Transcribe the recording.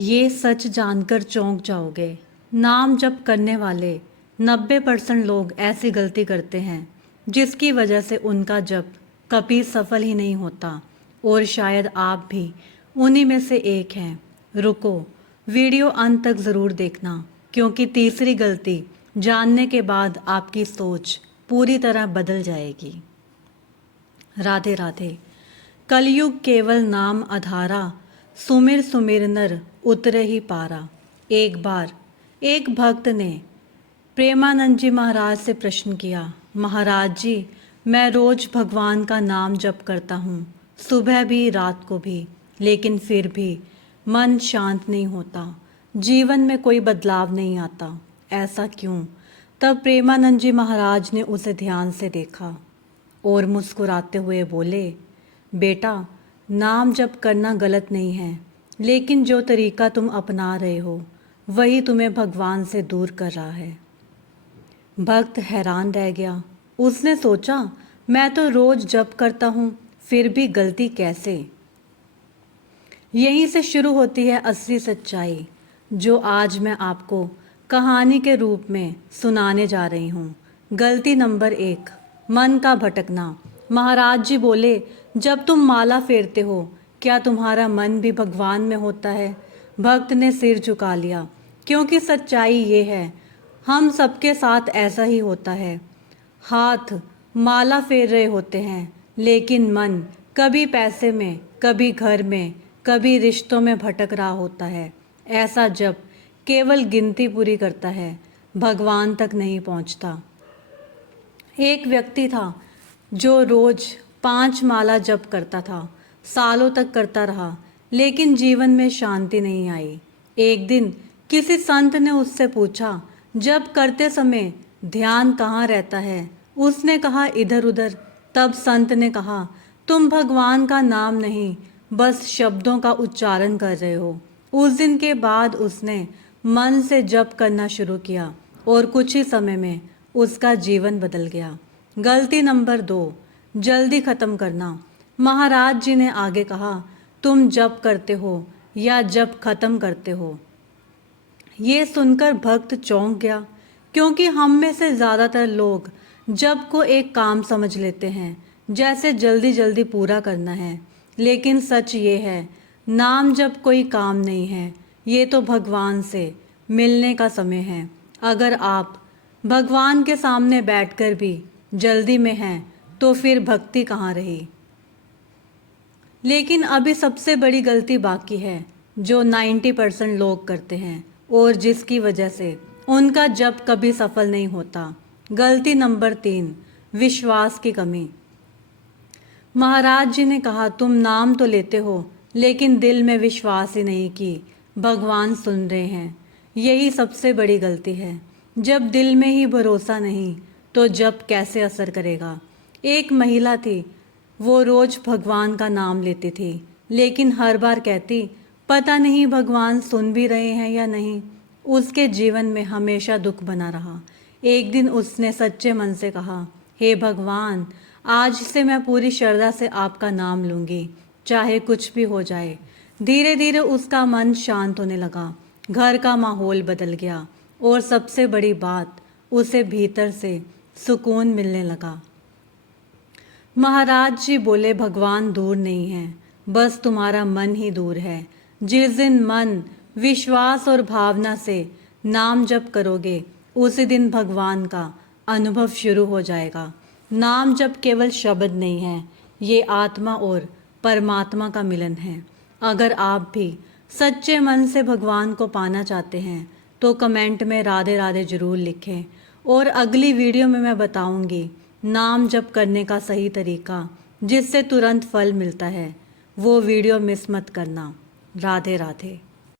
ये सच जानकर चौंक जाओगे। नाम जप करने वाले 90% लोग ऐसी गलती करते हैं जिसकी वजह से उनका जप कभी सफल ही नहीं होता, और शायद आप भी उन्हीं में से एक हैं। रुको, वीडियो अंत तक ज़रूर देखना, क्योंकि तीसरी गलती जानने के बाद आपकी सोच पूरी तरह बदल जाएगी। राधे राधे। कलयुग केवल नाम आधारा, सुमिर सुमिर नर उतरे ही पारा। एक बार एक भक्त ने प्रेमानंद जी महाराज से प्रश्न किया, महाराज जी, मैं रोज भगवान का नाम जप करता हूँ, सुबह भी रात को भी, लेकिन फिर भी मन शांत नहीं होता, जीवन में कोई बदलाव नहीं आता, ऐसा क्यों? तब प्रेमानंद जी महाराज ने उसे ध्यान से देखा और मुस्कुराते हुए बोले, बेटा, नाम जप करना गलत नहीं है, लेकिन जो तरीका तुम अपना रहे हो वही तुम्हें भगवान से दूर कर रहा है। भक्त हैरान रह गया। उसने सोचा, मैं तो रोज जप करता हूँ, फिर भी गलती कैसे? यहीं से शुरू होती है असली सच्चाई, जो आज मैं आपको कहानी के रूप में सुनाने जा रही हूँ। गलती नंबर 1, मन का भटकना। महाराज जी बोले, जब तुम माला फेरते हो, क्या तुम्हारा मन भी भगवान में होता है? भक्त ने सिर झुका लिया, क्योंकि सच्चाई ये है, हम सबके साथ ऐसा ही होता है। हाथ माला फेर रहे होते हैं, लेकिन मन कभी पैसे में, कभी घर में, कभी रिश्तों में भटक रहा होता है। ऐसा जब केवल गिनती पूरी करता है, भगवान तक नहीं पहुंचता। एक व्यक्ति था जो रोज 5 माला जप करता था, सालों तक करता रहा, लेकिन जीवन में शांति नहीं आई। एक दिन किसी संत ने उससे पूछा, जप करते समय ध्यान कहाँ रहता है? उसने कहा, इधर उधर। तब संत ने कहा, तुम भगवान का नाम नहीं, बस शब्दों का उच्चारण कर रहे हो। उस दिन के बाद उसने मन से जप करना शुरू किया और कुछ ही समय में उसका जीवन बदल गया। गलती नंबर 2, जल्दी खत्म करना। महाराज जी ने आगे कहा, तुम जप करते हो या जप खत्म करते हो? ये सुनकर भक्त चौंक गया, क्योंकि हम में से ज़्यादातर लोग जप को एक काम समझ लेते हैं, जैसे जल्दी जल्दी पूरा करना है। लेकिन सच ये है, नाम जप कोई काम नहीं है, ये तो भगवान से मिलने का समय है। अगर आप भगवान के सामने बैठकर भी जल्दी में हैं, तो फिर भक्ति कहाँ रही? लेकिन अभी सबसे बड़ी गलती बाकी है, जो 90% लोग करते हैं और जिसकी वजह से उनका जप कभी सफल नहीं होता। गलती नंबर 3, विश्वास की कमी। महाराज जी ने कहा, तुम नाम तो लेते हो, लेकिन दिल में विश्वास ही नहीं कि भगवान सुन रहे हैं। यही सबसे बड़ी गलती है। जब दिल में ही भरोसा नहीं, तो जप कैसे असर करेगा? एक महिला थी, वो रोज भगवान का नाम लेती थी, लेकिन हर बार कहती, पता नहीं भगवान सुन भी रहे हैं या नहीं। उसके जीवन में हमेशा दुख बना रहा। एक दिन उसने सच्चे मन से कहा, हे भगवान, आज से मैं पूरी श्रद्धा से आपका नाम लूँगी, चाहे कुछ भी हो जाए। धीरे धीरे उसका मन शांत होने लगा, घर का माहौल बदल गया, और सबसे बड़ी बात, उसे भीतर से सुकून मिलने लगा। महाराज जी बोले, भगवान दूर नहीं है, बस तुम्हारा मन ही दूर है। जिस दिन मन, विश्वास और भावना से नाम जप करोगे, उसी दिन भगवान का अनुभव शुरू हो जाएगा। नाम जप केवल शब्द नहीं है, ये आत्मा और परमात्मा का मिलन है। अगर आप भी सच्चे मन से भगवान को पाना चाहते हैं, तो कमेंट में राधे राधे जरूर लिखें, और अगली वीडियो में मैं बताऊंगी नाम जप करने का सही तरीका, जिससे तुरंत फल मिलता है। वो वीडियो मिस मत करना। राधे राधे।